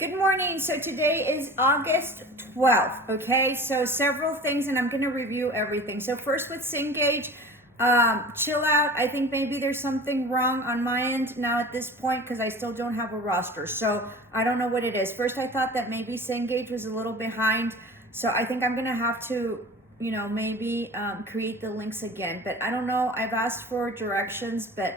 Good morning. So today is August 12th. Okay, so several things, and I'm going to review everything. So first with Cengage, chill out. I think maybe there's something wrong on my end now at this point because I still don't have a roster. So I don't know what it is. First, I thought that maybe Cengage was a little behind. So I think I'm going to have to, maybe create the links again. But I don't know. I've asked for directions, but,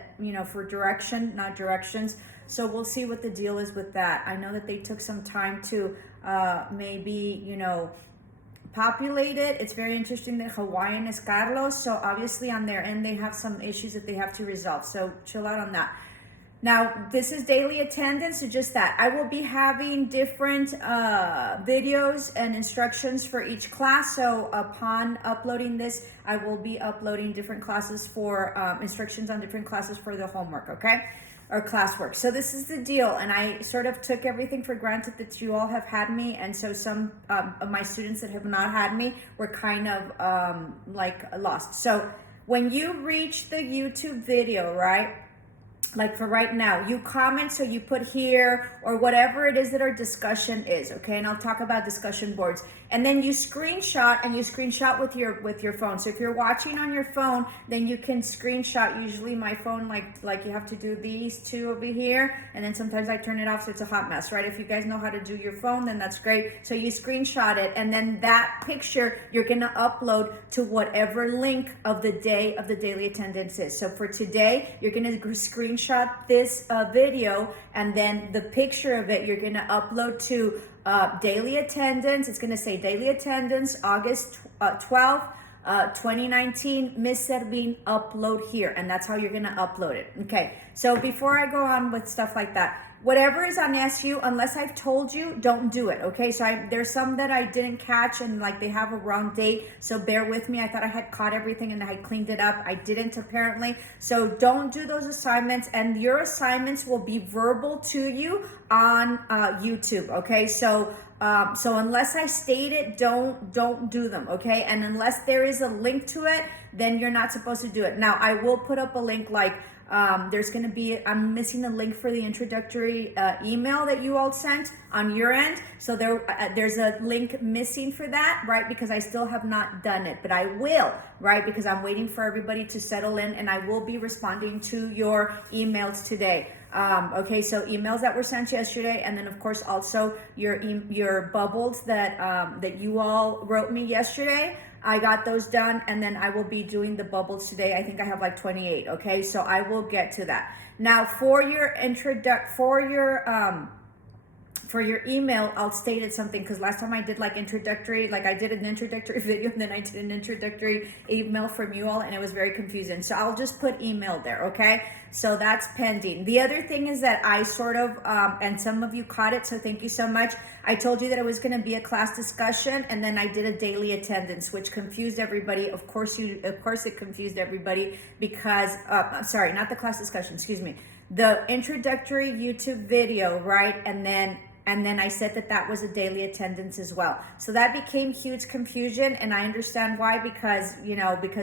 for direction, not directions. So we'll see what the deal is with that. I know that they took some time to maybe, populate it. It's very interesting that Hawaiian is Carlos. So obviously on their end, they have some issues that they have to resolve. So chill out on that. Now, this is daily attendance, so just that. I will be having different videos and instructions for each class. So upon uploading this, I will be uploading different classes for instructions on different classes for the homework, okay? Or classwork. So this is the deal, and I sort of took everything for granted that you all have had me, and so some of my students that have not had me were kind of like lost. So when you reach the YouTube video, right? Like for right now, you comment, so you put here or whatever it is that our discussion is, okay? And I'll talk about discussion boards. And then you screenshot, and you screenshot with your phone. So if you're watching on your phone, then you can screenshot. Usually my phone, like you have to do these two over here, and then sometimes I turn it off, so it's a hot mess, right? If you guys know how to do your phone, then that's great. So you screenshot it, and then that picture you're gonna upload to whatever link of the day of the daily attendance is. So for today, you're gonna screenshot this video, and then the picture of it you're going to upload to daily attendance. It's going to say daily attendance August 12th 2019, Miss Servin, upload here, and that's how you're going to upload it. Okay, so before I go on with stuff like that, whatever is on SU, unless I've told you, don't do it, okay? So there's some that I didn't catch, and like they have a wrong date, so bear with me. I thought I had caught everything and I had cleaned it up. I didn't, apparently. So don't do those assignments, and your assignments will be verbal to you on YouTube, okay? So unless I state it, don't do them, okay? And unless there is a link to it, then you're not supposed to do it. Now, I will put up a link like there's going to be, I'm missing a link for the introductory email that you all sent on your end. So there's a link missing for that, right? Because I still have not done it, but I will, right? Because I'm waiting for everybody to settle in, and I will be responding to your emails today. Okay, so emails that were sent yesterday, and then of course also your bubbles that you all wrote me yesterday. I got those done, and then I will be doing the bubbles today. I think I have like 28. Okay, so I will get to that. Now for your for your email, I'll state it something, because last time I did like introductory, like I did an introductory video, and then I did an introductory email from you all, and it was very confusing. So I'll just put email there, okay? So that's pending. The other thing is that I sort of, and some of you caught it, so thank you so much. I told you that it was gonna be a class discussion, and then I did a daily attendance, which confused everybody. Of course it confused everybody because, sorry, not the class discussion, excuse me. The introductory YouTube video, right? And then I said that was a daily attendance as well. So that became huge confusion, and I understand why, because,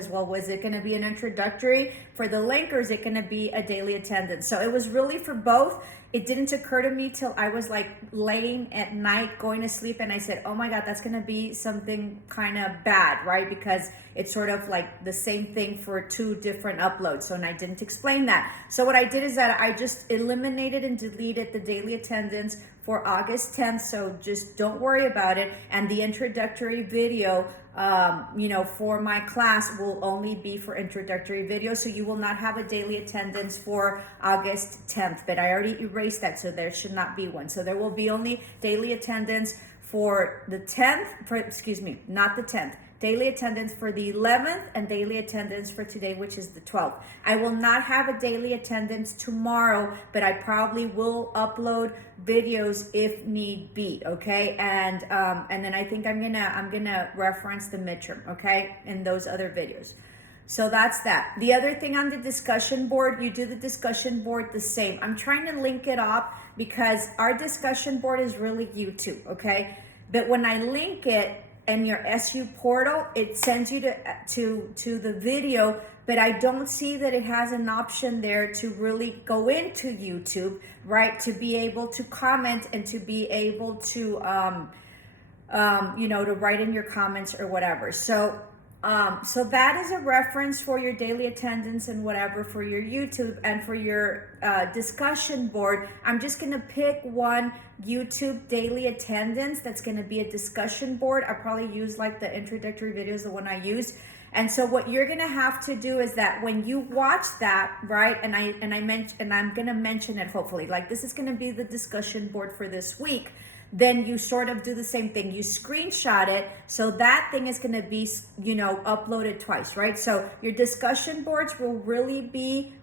well, was it going to be an introductory for the link, or is it going to be a daily attendance? So it was really for both. It didn't occur to me till I was like laying at night going to sleep, and I said, oh my God, that's going to be something kind of bad, right? Because it's sort of like the same thing for two different uploads. So, and I didn't explain that. So what I did is that I just eliminated and deleted the daily attendance for August 10th. So just don't worry about it. And the introductory video, for my class will only be for introductory video. So you will not have a daily attendance for August 10th, but I already erased that. So there should not be one. So there will be only daily attendance for the 10th, not the 10th. Daily attendance for the 11th, and daily attendance for today, which is the 12th. I will not have a daily attendance tomorrow, but I probably will upload videos if need be, okay? And then I think I'm gonna reference the midterm, okay, in those other videos. So that's that. The other thing on the discussion board, you do the discussion board the same. I'm trying to link it up because our discussion board is really YouTube, okay? But when I link it, and your SU portal, it sends you to the video, but I don't see that it has an option there to really go into YouTube, right? To be able to comment and to be able to, to write in your comments or whatever. So that is a reference for your daily attendance and whatever for your YouTube and for your discussion board. I'm just going to pick one YouTube daily attendance that's going to be a discussion board. I probably use like the introductory videos, the one I use. And so what you're going to have to do is that when you watch that, right, and I'm going to mention it hopefully, like this is going to be the discussion board for this week, then you sort of do the same thing. You screenshot it, so that thing is going to be, uploaded twice, right? So your discussion boards will really be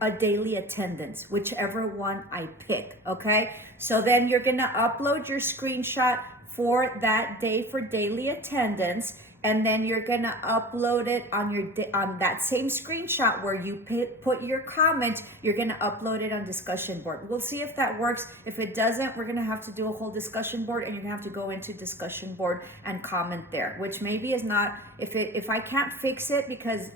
a daily attendance, whichever one I pick, okay? So then you're going to upload your screenshot for that day for daily attendance, and then you're gonna upload it on that same screenshot where you put your comment. You're gonna upload it on discussion board. We'll see if that works. If it doesn't, we're gonna have to do a whole discussion board, and you're gonna have to go into discussion board and comment there, which maybe is not, if I can't fix it because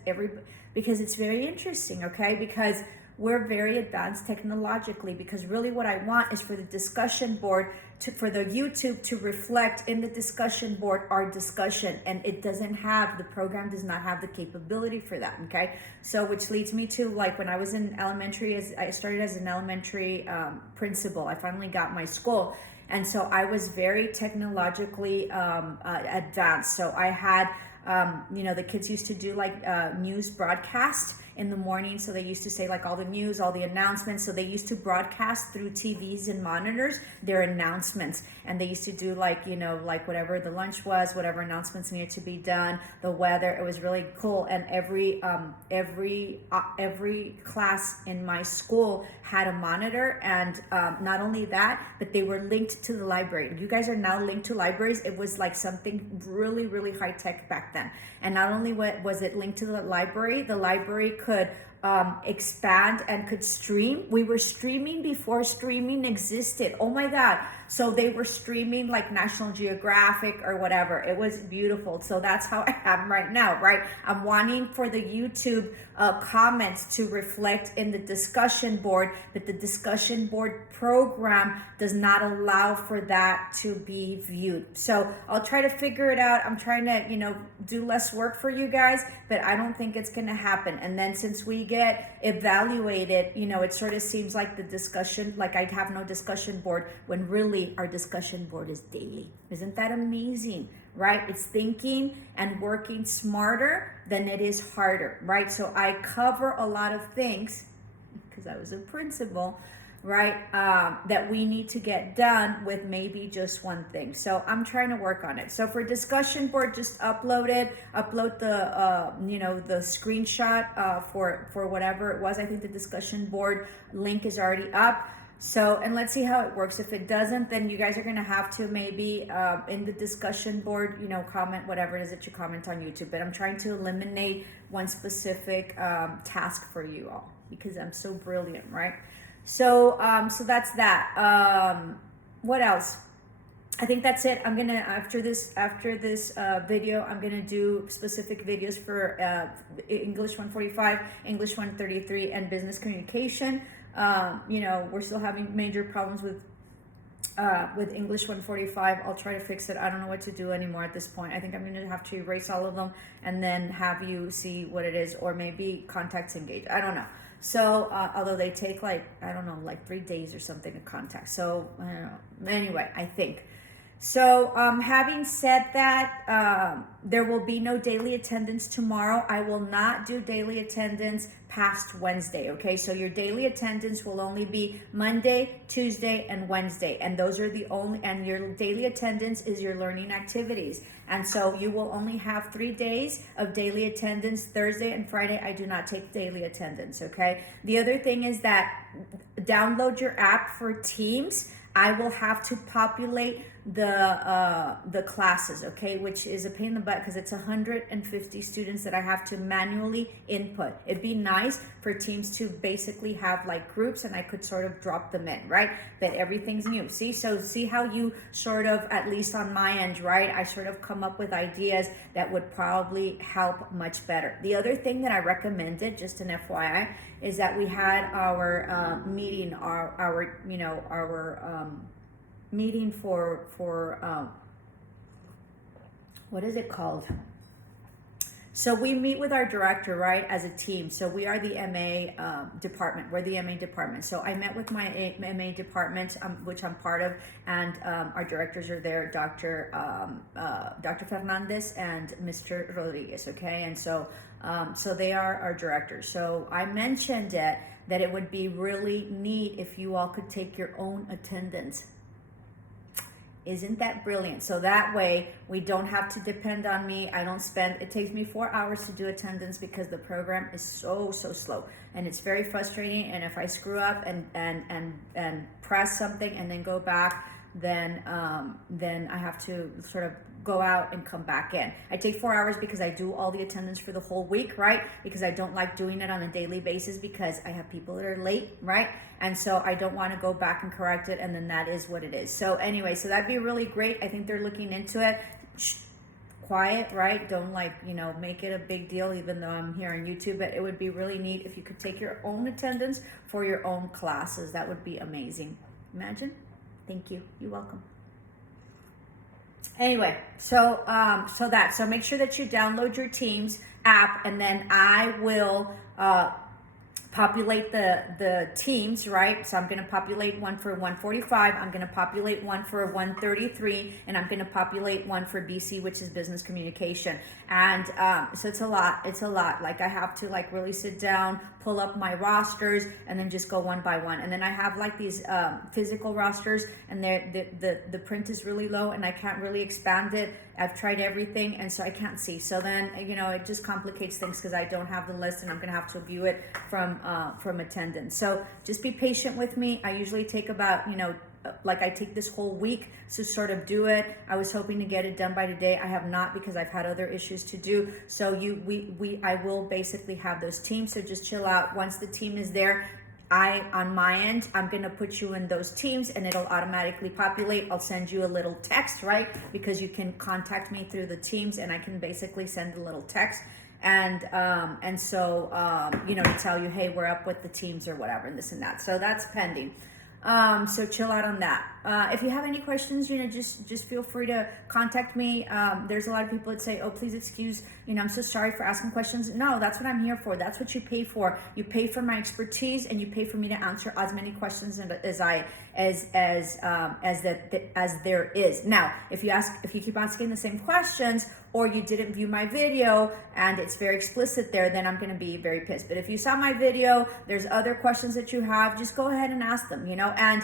it's very interesting, okay? Because we're very advanced technologically, because really what I want is for the discussion board for the YouTube to reflect in the discussion board our discussion, and the program does not have the capability for that, okay? So which leads me to, like, when I was in elementary, I started as an elementary principal. I finally got my school, and so I was very technologically advanced. So I had the kids used to do like news broadcast in the morning. So they used to say like all the news, all the announcements. So they used to broadcast through TVs and monitors their announcements. And they used to do like, like whatever the lunch was, whatever announcements needed to be done, the weather. It was really cool. And every class in my school had a monitor. And not only that, but they were linked to the library. You guys are now linked to libraries. It was like something really, really high tech back then. And not only was it linked to the library could expand and could stream. We were streaming before streaming existed. Oh my God. So they were streaming like National Geographic or whatever. It was beautiful. So that's how I am right now, right? I'm wanting for the YouTube comments to reflect in the discussion board, but the discussion board program does not allow for that to be viewed. So I'll try to figure it out. I'm trying to, do less work for you guys, but I don't think it's going to happen. And then since we get evaluated, it sort of seems like the discussion, like I have no discussion board, when really our discussion board is daily. Isn't that amazing, right? It's thinking and working smarter than it is harder, right? So I cover a lot of things because I was a principal, right? That we need to get done with maybe just one thing. So I'm trying to work on it. So for discussion board, just upload the screenshot for whatever it was. I think the discussion board link is already up. So, and let's see how it works. If it doesn't, then you guys are going to have to maybe in the discussion board, comment whatever it is that you comment on YouTube. But I'm trying to eliminate one specific task for you all because I'm so brilliant, right? So, so that's that. What else? I think that's it. I'm gonna after this video, I'm gonna do specific videos for English 145, English 133, and business communication. We're still having major problems with English 145. I'll try to fix it. I don't know what to do anymore at this point. I think I'm gonna have to erase all of them and then have you see what it is, or maybe contact Cengage. I don't know. So, although they take like 3 days or something to contact. So, I don't know. Anyway, I think. So, having said that, there will be no daily attendance tomorrow. I will not do daily attendance past Wednesday, okay? So your daily attendance will only be Monday, Tuesday, and Wednesday. And those are the only, and your daily attendance is your learning activities. And so you will only have 3 days of daily attendance. Thursday and Friday, I do not take daily attendance, okay? The other thing is that download your app for Teams. I will have to populate the classes, okay, which is a pain in the butt because it's 150 students that I have to manually input. It'd be nice for teams to basically have like groups and I could sort of drop them in, right? But everything's new. See how you sort of, at least on my end, right, I sort of come up with ideas that would probably help much better. The other thing that I recommended, just an FYI, is that we had our meeting, our meeting for what is it called? So we meet with our director, right, as a team. So we are the MA department. We're the MA department. So I met with my MA department, which I'm part of, and our directors are there, Dr. Fernandez and Mr. Rodriguez, okay? And so they are our directors. So I mentioned that it would be really neat if you all could take your own attendance. Isn't that brilliant? So that way we don't have to depend on me. It takes me 4 hours to do attendance because the program is so slow and it's very frustrating. And if I screw up and press something and then go back, then I have to sort of go out and come back in. I take 4 hours because I do all the attendance for the whole week, right? Because I don't like doing it on a daily basis because I have people that are late, right? And so I don't want to go back and correct it, and then that is what it is. So anyway, so that'd be really great. I think they're looking into it. Shh, quiet, right? Don't make it a big deal, even though I'm here on YouTube, but it would be really neat if you could take your own attendance for your own classes. That would be amazing. Imagine. Thank you. You're welcome. Anyway, so make sure that you download your Teams app, and then I will populate the teams, right? So I'm going to populate one for 145, I'm going to populate one for 133, and I'm going to populate one for BC, which is business communication. And so it's a lot. Like I have to like really sit down, pull up my rosters, and then just go one by one. And then I have like these physical rosters, and the print is really low, and I can't really expand it. I've tried everything, and so I can't see. So then, it just complicates things because I don't have the list, and I'm going to have to view it from attendance. So just be patient with me. I usually take about, I take this whole week to sort of do it. I was hoping to get it done by today. I have not because I've had other issues to do. So I will basically have those teams. So just chill out. Once the team is there, on my end, I'm going to put you in those teams and it'll automatically populate. I'll send you a little text, right? Because you can contact me through the teams and I can basically send a little text. And so to tell you, hey, we're up with the teams or whatever, and this and that. So that's pending. So chill out on that. If you have any questions, just feel free to contact me. There's a lot of people that say, oh, please excuse, I'm so sorry for asking questions. No, that's what I'm here for. That's what you pay for. You pay for my expertise and you pay for me to answer as many questions as there is. Now, if you keep asking the same questions, or you didn't view my video and it's very explicit there, then I'm going to be very pissed. But if you saw my video, there's other questions that you have, just go ahead and ask them, and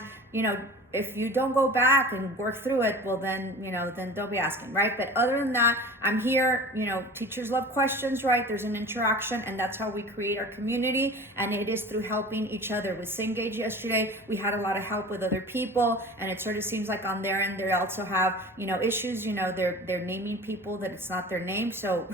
if you don't go back and work through it, well then don't be asking, right? But other than that, I'm here. Teachers love questions, right? There's an interaction, and that's how we create our community, and it is through helping each other. With Cengage yesterday, we had a lot of help with other people, and it sort of seems like on their end they also have issues. They're naming people that it's not their name, so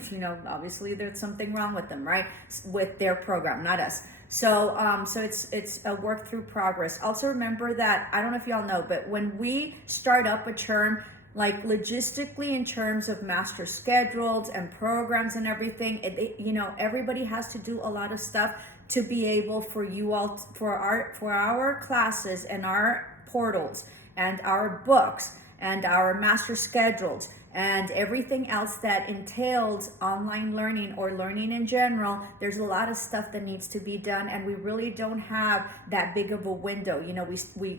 obviously there's something wrong with them, right? With their program, not us. So it's a work through progress. Also remember that, I don't know if y'all know, but when we start up a term, like logistically in terms of master schedules and programs and everything, everybody has to do a lot of stuff to be able for you all, for our classes and our portals and our books and our master schedules and everything else that entails online learning or learning in general. There's a lot of stuff that needs to be done, and we really don't have that big of a window. We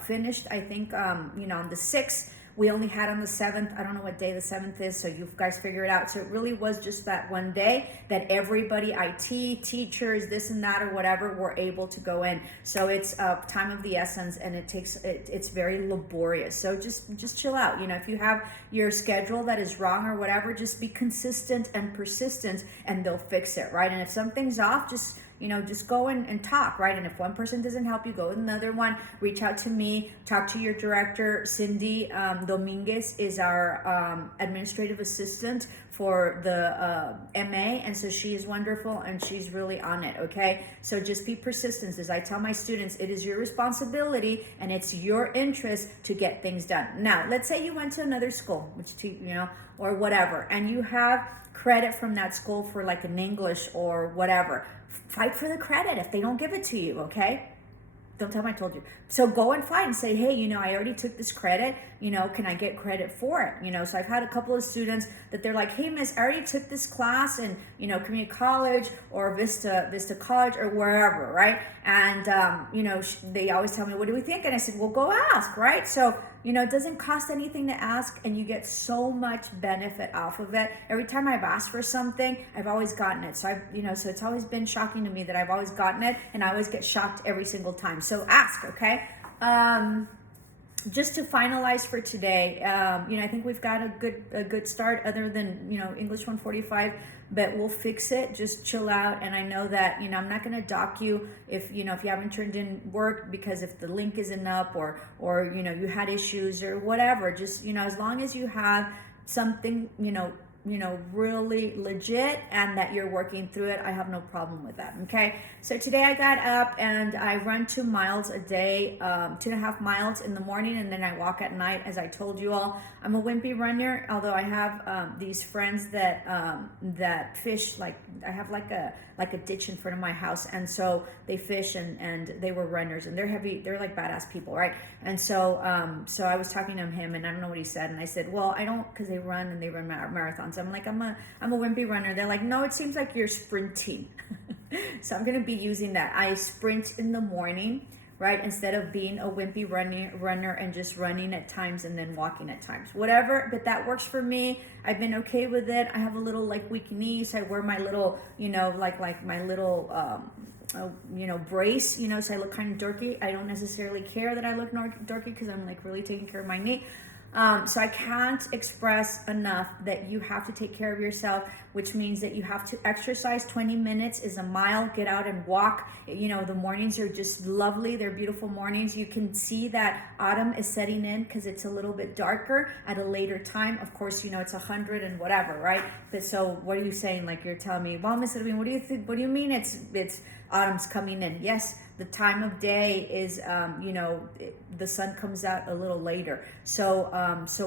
finished, I think, on the 6th. We only had on the 7th. I don't know what day the 7th is, so you guys figure it out. So it really was just that one day that everybody, IT, teachers, this and that or whatever, were able to go in. So it's time of the essence, and it's very laborious. So just chill out. If you have your schedule that is wrong or whatever, just be consistent and persistent, and they'll fix it, right? And if something's off, just just go and talk, right? And if one person doesn't help you, go with another one. Reach out to me, talk to your director. Cindy Dominguez is our administrative assistant for the MA, and so she is wonderful and she's really on it. Okay, so just be persistent. As I tell my students, it is your responsibility and it's your interest to get things done. Now, let's say you went to another school, which or whatever, and you have credit from that school for like an English or whatever. Fight for the credit if they don't give it to you. Okay, don't tell them I told you. So go and fight and say, hey, I already took this credit, can I get credit for it? So I've had a couple of students that they're like, hey, miss, I already took this class in, community college or Vista College or wherever, right? And, they always tell me, what do we think? And I said, well, go ask, right? So, it doesn't cost anything to ask, and you get so much benefit off of it. Every time I've asked for something, I've always gotten it. So so it's always been shocking to me that I've always gotten it, and I always get shocked every single time. So ask, okay? Just to finalize for today, I think we've got a good start, other than English 145, but we'll fix it. Just chill out, and I know that I'm not going to dock you if if you haven't turned in work, because if the link isn't up or you had issues or whatever. Just as long as you have something really legit and that you're working through it, I have no problem with that. Okay, so today I got up and I run 2 miles a day, 2.5 miles in the morning, and then I walk at night, as I told you all. I'm a wimpy runner, although I have these friends that fish. Like, I have like a ditch in front of my house, and so they fish, and they were runners, and they're heavy, they're like badass people, right? And so I was talking to him, and I don't know what he said, and I said, well, I don't, because they run marathons. I'm like, I'm a wimpy runner. They're like, no, it seems like you're sprinting. So I'm going to be using that. I sprint in the morning, right? Instead of being a wimpy runner and just running at times and then walking at times, whatever. But that works for me. I've been okay with it. I have a little weak knee, so I wear my little, like my little, brace, so I look kind of dorky. I don't necessarily care that I look dorky, because I'm really taking care of my knee. So I can't express enough that you have to take care of yourself, which means that you have to exercise. 20 minutes is a mile. Get out and walk. The mornings are just lovely. They're beautiful mornings. You can see that autumn is setting in because it's a little bit darker at a later time. Of course, it's 100 and whatever, right? But so what are you saying? Like, you're telling me, well, Miss Edwin, what do you think? What do you mean it's autumn's coming in? Yes, the time of day is, the sun comes out a little later. So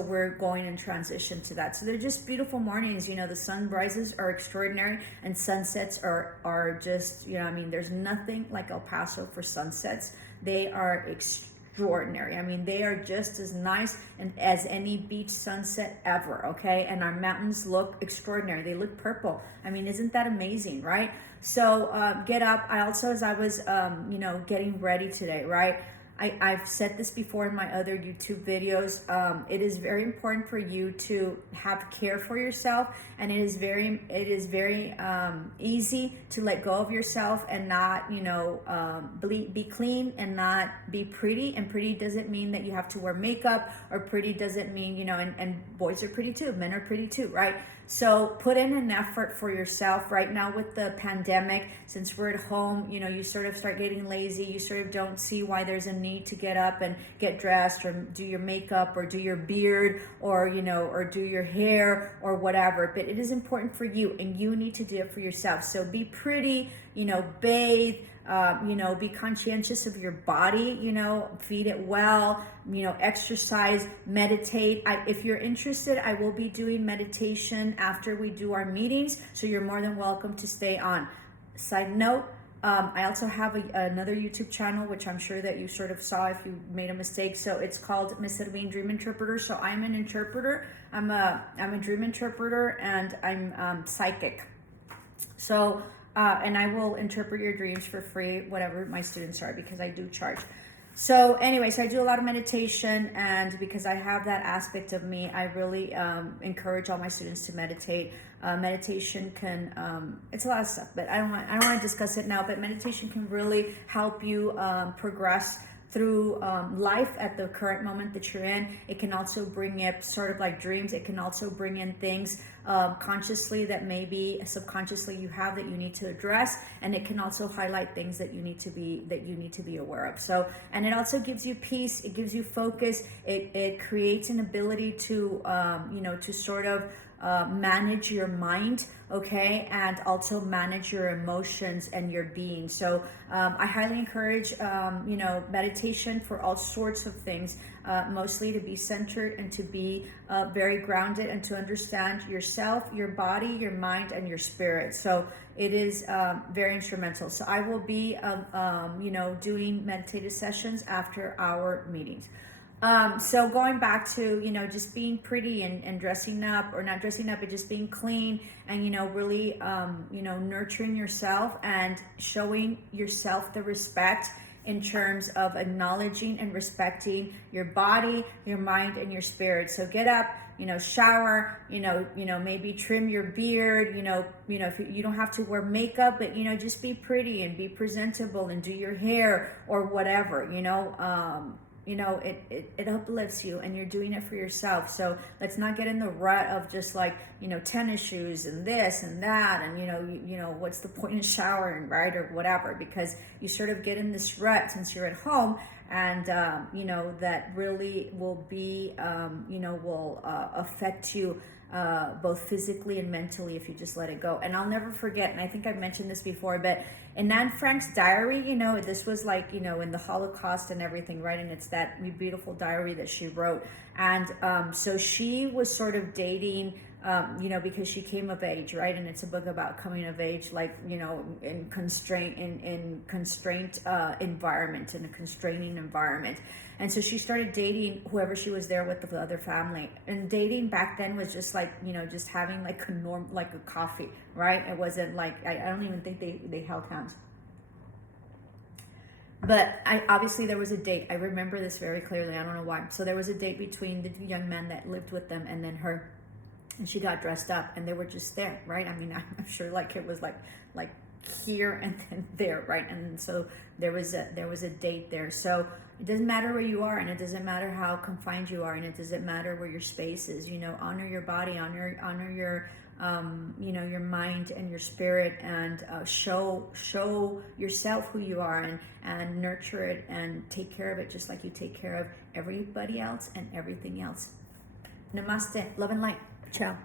we're going in transition to that. So they're just beautiful mornings. The sunrises are extraordinary, and sunsets are just, there's nothing like El Paso for sunsets. They are extraordinary. They are just as nice as any beach sunset ever, okay? And our mountains look extraordinary. They look purple. Isn't that amazing, right? So get up. I also, as I was, getting ready today, right? I've said this before in my other YouTube videos. It is very important for you to have care for yourself, and it is very easy to let go of yourself and not, be clean and not be pretty. And pretty doesn't mean that you have to wear makeup, or pretty doesn't mean, and boys are pretty too, men are pretty too, right? So put in an effort for yourself. Right now with the pandemic, since we're at home, you sort of start getting lazy. You sort of don't see why there's a need to get up and get dressed, or do your makeup, or do your beard, or or do your hair, or whatever. But it is important for you, and you need to do it for yourself. So be pretty, bathe, be conscientious of your body, feed it well, exercise, meditate. If you're interested, I will be doing meditation after we do our meetings, so you're more than welcome to stay on. Side note, I also have another YouTube channel, which I'm sure that you sort of saw if you made a mistake. So it's called Miss Edwin Dream Interpreter. So I'm an interpreter. I'm a dream interpreter, and I'm psychic. So and I will interpret your dreams for free, whatever my students are, because I do charge. So anyway, so I do a lot of meditation, and because I have that aspect of me, I really encourage all my students to meditate. Meditation can, it's a lot of stuff, but I don't want to discuss it now, but meditation can really help you progress through life at the current moment that you're in. It can also bring up sort of like dreams. It can also bring in things consciously that maybe subconsciously you have that you need to address, and it can also highlight things that you need to be aware of. So, and it also gives you peace. It gives you focus. It creates an ability to to sort of manage your mind, okay, and also manage your emotions and your being. So I highly encourage meditation for all sorts of things, mostly to be centered and to be very grounded and to understand yourself, your body, your mind, and your spirit. So it is very instrumental. So I will be doing meditative sessions after our meetings. So going back to, just being pretty and dressing up, or not dressing up, but just being clean and, really, nurturing yourself and showing yourself the respect in terms of acknowledging and respecting your body, your mind, and your spirit. So get up, shower, maybe trim your beard, if you don't have to wear makeup, but, just be pretty and be presentable and do your hair or whatever, it uplifts you and you're doing it for yourself. So let's not get in the rut of just like, tennis shoes and this and that. And, what's the point in showering, right? Or whatever, because you sort of get in this rut since you're at home, and, that really will be, will affect you both physically and mentally if you just let it go. And I'll never forget, and I think I've mentioned this before, but in Anne Frank's diary, this was like, in the Holocaust and everything, right? And it's that beautiful diary that she wrote. And so she was sort of dating, because she came of age, right? And it's a book about coming of age, like, in constraint, in constraint environment, in a constraining environment. And so she started dating whoever she was there with, the other family. And dating back then was just like, just having like a coffee, right? It wasn't like, I don't even think they held hands. But obviously there was a date. I remember this very clearly. I don't know why. So there was a date between the young man that lived with them and then her. And she got dressed up and they were just there, right? I mean, I'm sure like it was like here and then there, right? And so there was a date there. So it doesn't matter where you are, and it doesn't matter how confined you are, and it doesn't matter where your space is. Honor your body, honor your your mind and your spirit, and show yourself who you are, and nurture it and take care of it just like you take care of everybody else and everything else. Namaste, love and light. Ciao.